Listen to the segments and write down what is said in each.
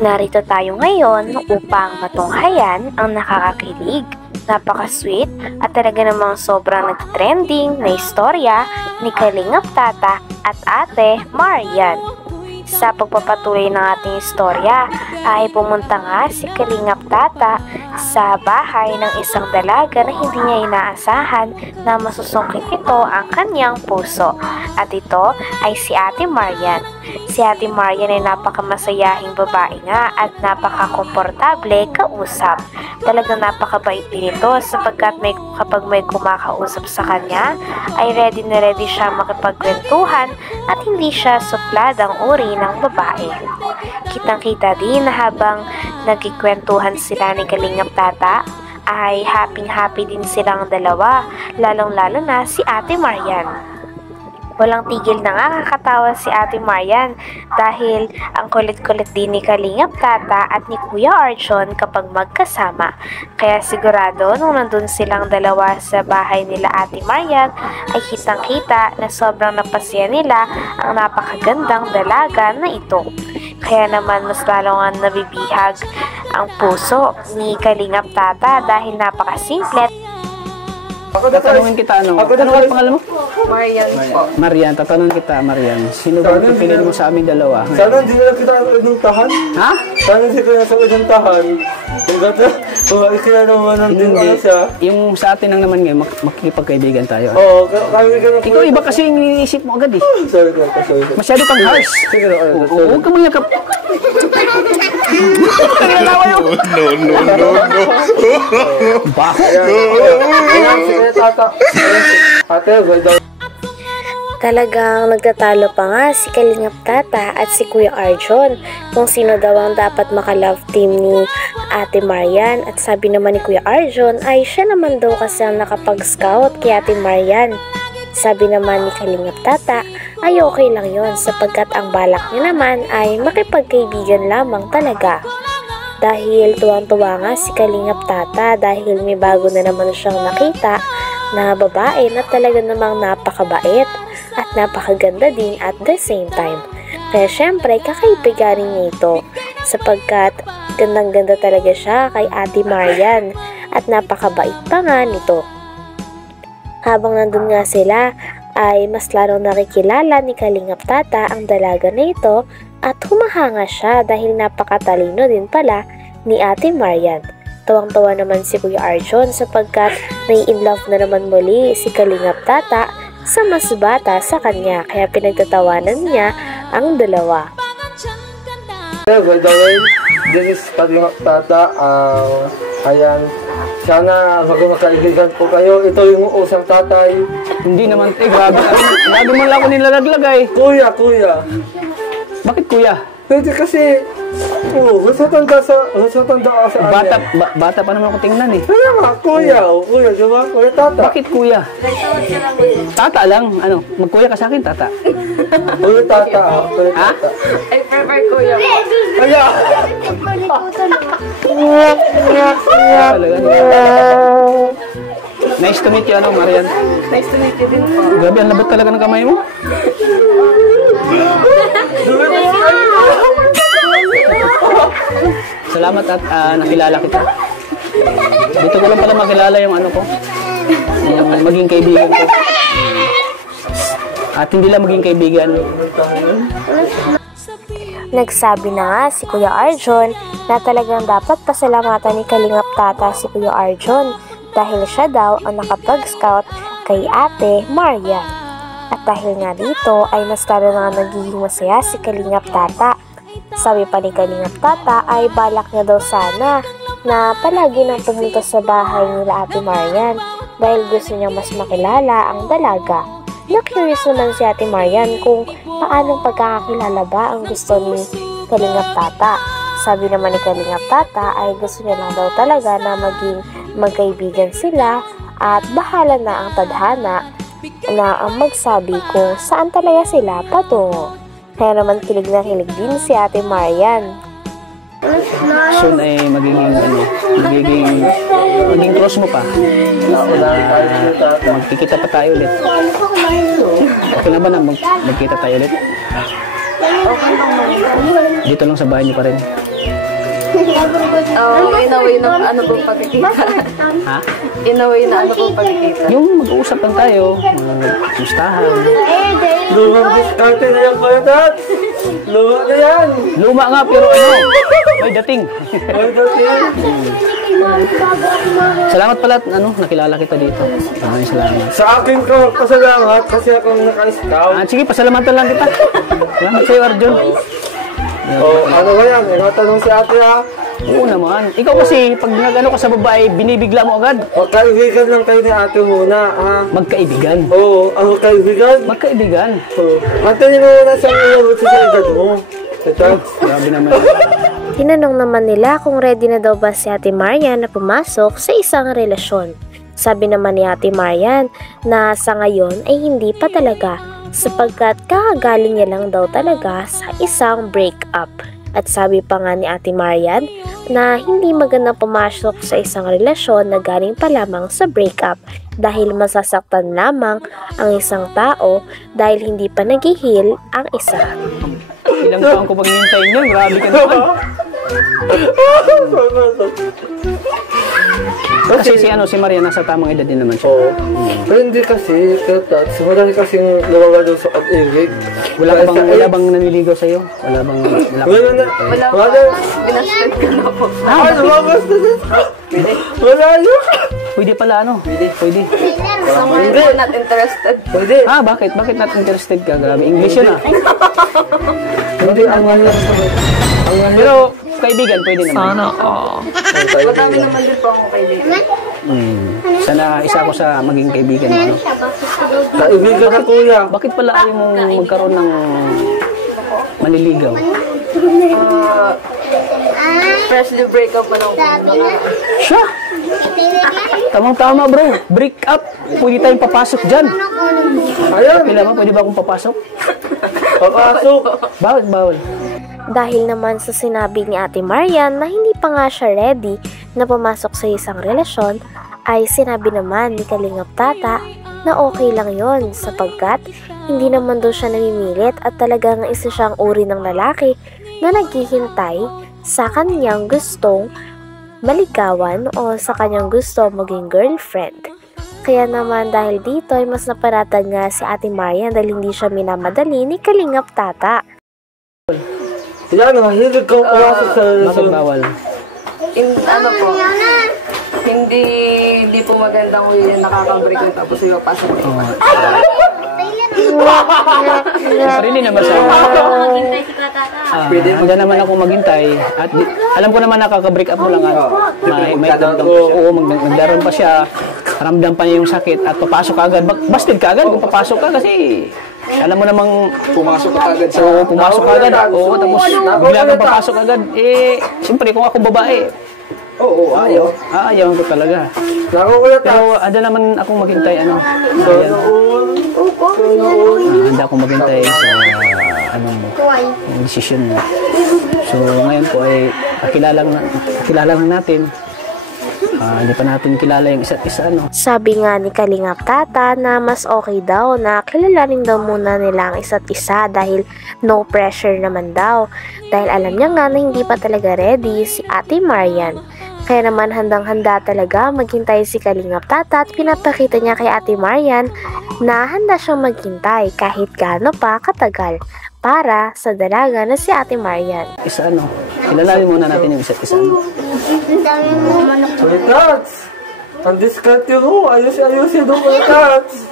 Narito tayo ngayon upang matunghayan ang nakakakilig, napaka-sweet at talaga namang sobrang nag-trending na istorya ni Kalingap Tata at Ate Marian. Sa pagpapatuloy ng ating istorya ay pumunta nga si Kalingap Tata sa bahay ng isang dalaga na hindi niya inaasahan na masusungkit ito ang kanyang puso. At ito ay si Ate Marian. Si Ate Marian ay napakamasayahing babae nga at napakakomportable kausap. Talagang napakabait din ito sapagkat kapag may kumakausap sa kanya ay ready na ready siya makipagkwentuhan at hindi siya supladang uri ng babae. Kitang-kita din na habang nagkikwentuhan sila ni Kalingap Tata ay happy din silang dalawa, lalong-lalo na si Ate Marian. Walang tigil na nga kakatawa si Ate Marian dahil ang kulit-kulit din ni Kalingap Tata at ni Kuya Arjon kapag magkasama. Kaya sigurado nung nandun silang dalawa sa bahay nila Ate Marian ay kitang-kita na sobrang napasaya nila ang napakagandang dalaga na ito. Kaya naman mas lalo nga nabibihag ang puso ni Kalingap Tata dahil napakasimple. Tatanungin kita ano? Ano ang pangalan mo? Marian po. Marian, tatanungin kita Marian. Sino ba ang pipiliin mo sa amin dalawa? Sana hindi na kita ng tahan. Ha? Sana hindi ka sa ng tahan. Kung gata, kung kaya naman ang din siya. Yung sa atin lang naman ngayon, makikipagkaibigan tayo. Oo, kami ka na. Ikaw iba kasi yung iniisip mo agad eh. Sorry. Masyado kang harsh. Sige, Huwag ka mayakap. No. Bako. Sige, tata. Ate, ganda. Talagang nagtatalo pa nga si Kalingap Tata at si Kuya Arjon kung sino daw ang dapat maka-love team ni Ate Marian. At sabi naman ni Kuya Arjon ay siya naman daw kasi ang nakapag-scout kay Ate Marian. Sabi naman ni Kalingap Tata ay okay lang yon sapagkat ang balak niya naman ay makipagkaibigan lamang talaga. Dahil tuwang-tuwa nga si Kalingap Tata dahil may bago na naman siyang nakita na babae na talaga namang napakabait at napakaganda din at the same time. Kaya syempre kakaibiganin niya ito sapagkat gandang-ganda talaga siya kay Ate Marian at napakabait pa nga nito. Habang nandun nga sila ay mas larong nakikilala ni Kalingap Tata ang dalaga na ito at humahanga siya dahil napakatalino din pala ni Ate Marian. Tawang-tawa naman si Kuya Arjon sapagkat nai-inlove na naman muli si Kalingap Tata sa mas bata sa kanya kaya pinagtatawanan niya ang dalawa. Ganda rin. This is Kalingap Tata. Ayan. Sana magkakaibigan po kayo. Ito yung usang tatay. Hindi naman grabe. Grabe man lang ako nilalaglag. Kuya. Bakit kuya? Pwede kasi, gusto tanda sa Bata pa naman ako tingnan eh. Kaya nga, kuya, diba? Kuya Tata. Bakit kuya? Tata lang. Ano? Magkuya ka sa akin, Tata. Kuya Tata. Ha? I prefer kuya po. Kaya! Nice to meet you, Marian. Nice to meet you din po. Grabe, ang labot talaga ng kamay mo. Salamat at nakilala kita. Dito ko lang pala makilala yung ano ko. Yung maging kaibigan ko. At hindi lang maging kaibigan. Nagsabi na nga si Kuya Arjon na talagang dapat pasalamatan ni Kalingap Tata si Kuya Arjon dahil siya daw ang nakapag-scout kay Ate Marian. At dahil nga dito ay mas lalo na nagiging masaya si Kalingap Tata. Sabi pa ni Kalingap Tata ay balak niya daw sana na palagi nang pumunta sa bahay nila Ate Marian dahil gusto niya mas makilala ang dalaga. Na-curious naman si Ate Marian kung paanong pagkakakilala ba ang gusto ni Kalingap Tata. Sabi naman ni Kalingap Tata ay gusto niya lang daw talaga na maging magkaibigan sila at bahala na ang tadhana na ang magsabi kung saan talaga sila patungo. Kaya naman kilig na kilig din si Ate Marian. Soon ay magiging close mo pa. Magkikita pa tayo ulit. Okay na ba na magkita tayo ulit? Okay lang naman. Dito lang sa bahay niyo pa rin. In a way na ano pong pagkikita. Ha? In a way na ano pong pagkikita. Yung mag-uusap lang tayo, mustahan. Lumang diskarte na yan, Kuya Tats. Luma na yan. Luma nga pero ano, may dating. Ay, dati. Salamat pala at ano, nakilala kita dito. Maraming salamat. Sa akin ko, pasalamat kasi akong naka-scout. Sige, pasalamatan lang kita. Salamat sa'yo, Arjun. Oh, ano ba yan? Natanong si ate ha? Oo naman. Ikaw kasi, pag nag-ano ka sa babae, binibigla mo agad. O, kaibigan lang kayo ni ate muna, ha? Magkaibigan. Oo, ang kaibigan. Magkaibigan. Oo. Antayin mo muna siyang ilabot sa edad mo. Ito. Grabe naman. Tinanong naman nila kung ready na daw ba si Ate Marian na pumasok sa isang relasyon. Sabi naman ni Ate Marian na sa ngayon ay hindi pa talaga sapagkat kakagaling niya lang daw talaga sa isang breakup. At sabi pa nga ni Ate Marian na hindi magandang pumasok sa isang relasyon na galing pa lamang sa breakup dahil masasaktan lamang ang isang tao dahil hindi pa nag-heal ang isa. Ilang taon ko paghihintay niyo, grabe ka naman. Kasi si Maria nasa tamang edad din naman siya. Oo. Pero hindi kasi, Tats, marami kasing nawawalo sa pag-ibig. Wala bang naniligaw sa'yo? Wala bang Wala na. Wala. Binasted ko na po. Ay, lumabas na din. Wala yun. Pwede pala ano? Pwede. So, we're not interested. Pwede. Bakit? Bakit not interested ka? Grabe, English yun Hindi, ang ano lang sa Pero kaibigan, pwede naman. Madami naman din po akong kaibigan. Sana isa ako sa maging kaibigan mo. Ano? Kaibigan na kuya. Bakit pala ayaw mong magkaroon ng maniligaw? Freshly break up pa lang po. Siya! Tamang-tama bro, break up. Pwede tayong papasok dyan. Ayan. Pila mo, pwede ba akong papasok? Papasok. Bawal. Dahil naman sa sinabi ni Ate Marian na hindi pa nga siya ready na pumasok sa isang relasyon, ay sinabi naman ni Kalingap Tata na okay lang yon sapagkat hindi naman daw siya namimilit at talagang isa siyang uri ng lalaki na naghihintay sa kanyang gustong maligawan o sa kanyang gusto maging girlfriend. Kaya naman dahil dito ay mas naparatag nga si Ate Marian dahil hindi siya minamadali ni Kalingap Tata. Yan, mahilig kang pumasok sa Bakit relasyon. bawal? Ano po, hindi po magandang way na nakaka-break up tapos yung pasok. Sarili naman sa handa naman ako maghintay at alam ko naman nakaka-break up mo lang may ramdam pa siya. Oo, magdaran pa siya, ramdam pa niya yung sakit at papasok ka agad. Busted ka agad kung papasok ka kasi alam mo namang pumasok ka agad sa pumasok ka agad. Oo, tapos bigla kang papasok agad. Siyempre kung ako babae, ayaw ko talaga. Pero handa naman akong maghintay handa akong maghintay sa desisyon mo. So ngayon po ay kilala lang natin. Hindi pa natin kilala yung isa't isa, Sabi nga ni Kalingap Tata na mas okay daw na kilalanin daw muna nila ang isa't isa dahil no pressure naman daw. Dahil alam niya nga na hindi pa talaga ready si Ate Marian. Kaya naman handang-handa talaga maghintay si Kalingap Tata at pinapakita niya kay Ate Marian na handa siyang maghintay kahit gaano pa katagal para sa dalaga na si Ate Marian. Kilalanin muna natin yung isa't isa. Kuya Tats, ang diskarte mo. Ayos-ayusin mo, Kuya Tats.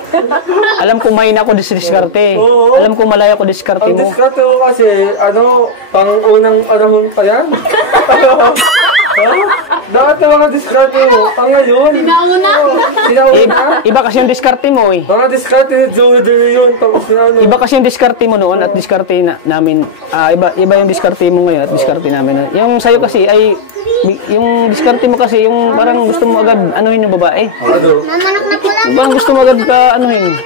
Alam ko may na ako diskarte. Oo. Alam ko malaya ko diskarte Ang mo. diskarte mo kasi, pang-unang panahon pa yan? Dapat na mga diskarte mo, pang ngayon. Sinauna? Iba kasi yung diskarte mo eh. Mga diskarte ni Joey De Leon, tapos na Iba kasi yung diskarte mo noon at diskarte namin. Iba yung diskarte mo ngayon at diskarte namin. Yung sa'yo kasi ay, yung diskarte mo kasi, yung parang gusto mo agad anuhin yung babae. Ano? Parang gusto mo agad ka anuhin.